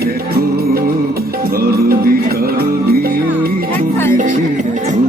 দেখো করবি করবি উঠেছে দেখো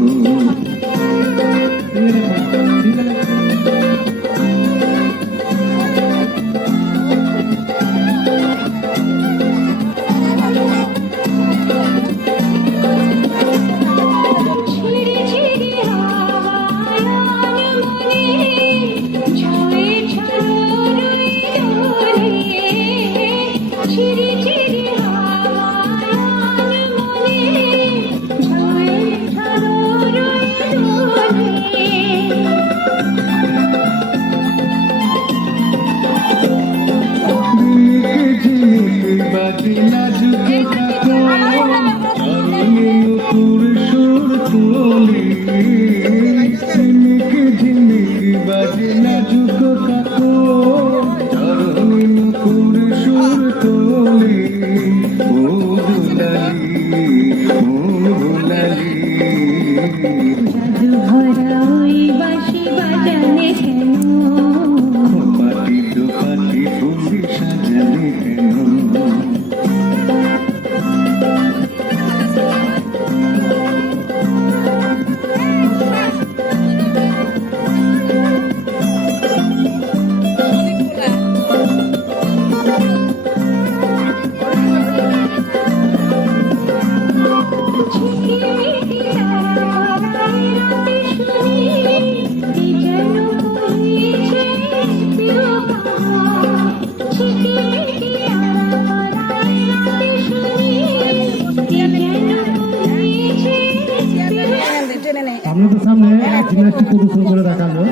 আপনাদের সামনে জিমন্যাস্টিক প্রদর্শন করে দেখালো।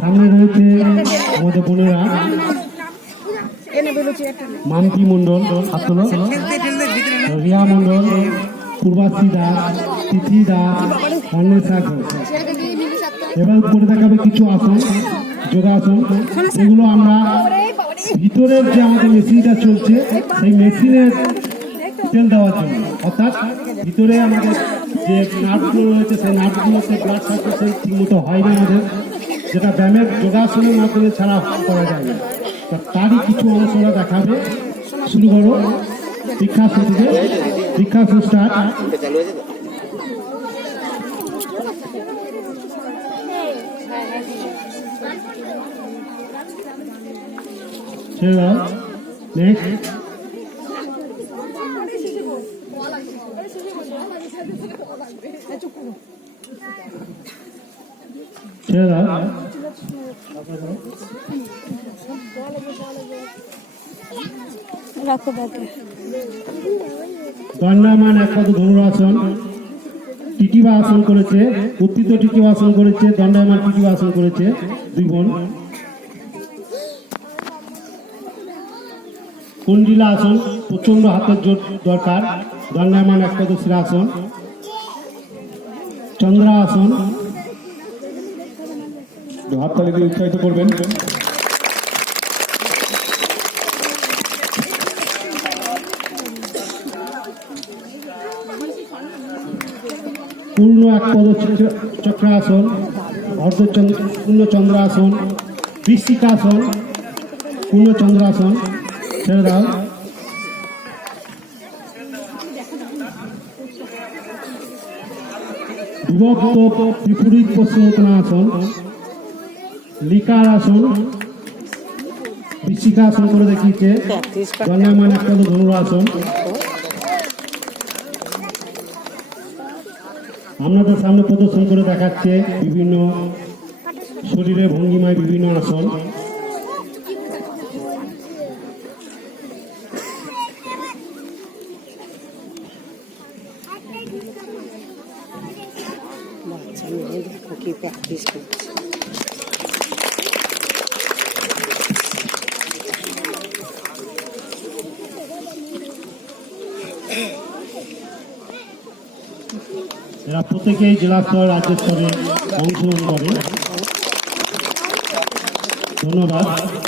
সামনে রয়েছে আমাদের বোনেরা মাম্পি মন্ডল, রিয়া মন্ডল, পূর্বাশ্রী দাস, তিথি দাস, অন্বেষা ঘোষ। এবার করে দেখাবে কিছু আসন, যোগাসন। এগুলো আমরা ভিতরের যে আমাদের মেশিনটা চলছে সেই মেশিনের তেল দেওয়ার জন্য, অর্থাৎ ভিতরে আমাদের যে নাটগুলো রয়েছে সেই নাটগুলোতে ব্লাড সার্কুলেশন ঠিক মতো হয় না আমাদের, যেটা ব্যায়ামের যোগাসনের মাধ্যমে ছাড়া করা যায় না। তারই কিছু অংশরা দেখাবে। শুরু করো, দীক্ষা স্টার্ট। নেক্সট দণ্ডায়মান এক পদ ধনুরাসন, টিকিবা আসন করেছে, উত্থিত টিকিবা আসন করেছে, দণ্ডায়মান টিকিবা আসন করেছে দুই বোন। কুণ্ডিলা আসন, প্রচন্ড হাতের জোর দরকার, দণ্ডায়মান এক পদ শিরাসন। চন্দ্রা আসন, হাততালি দিয়ে উৎসাহিত করবেন। পূর্ণ এক পদ চক্রাসন, পূর্ণ চন্দ্রাসন, বৃশ্চিকাসন, পূর্ণ চন্দ্রাসন। ছেড়ে দাও। বিভক্ত বিপরীত পশ্চিমোত্তানাসন, লিকার আসন, বৃশ্চিকাসন করে দেখিয়েছে, দণ্ডায়মান এক পদ ধনুরাসন। আপনাদের সামনে প্রদর্শন করে দেখাচ্ছে বিভিন্ন শরীরের ভঙ্গিমায় বিভিন্ন আসন। এরা প্রত্যেকেই জেলা স্তর, রাজ্য স্তরে অংশগ্রহণ করে। ধন্যবাদ।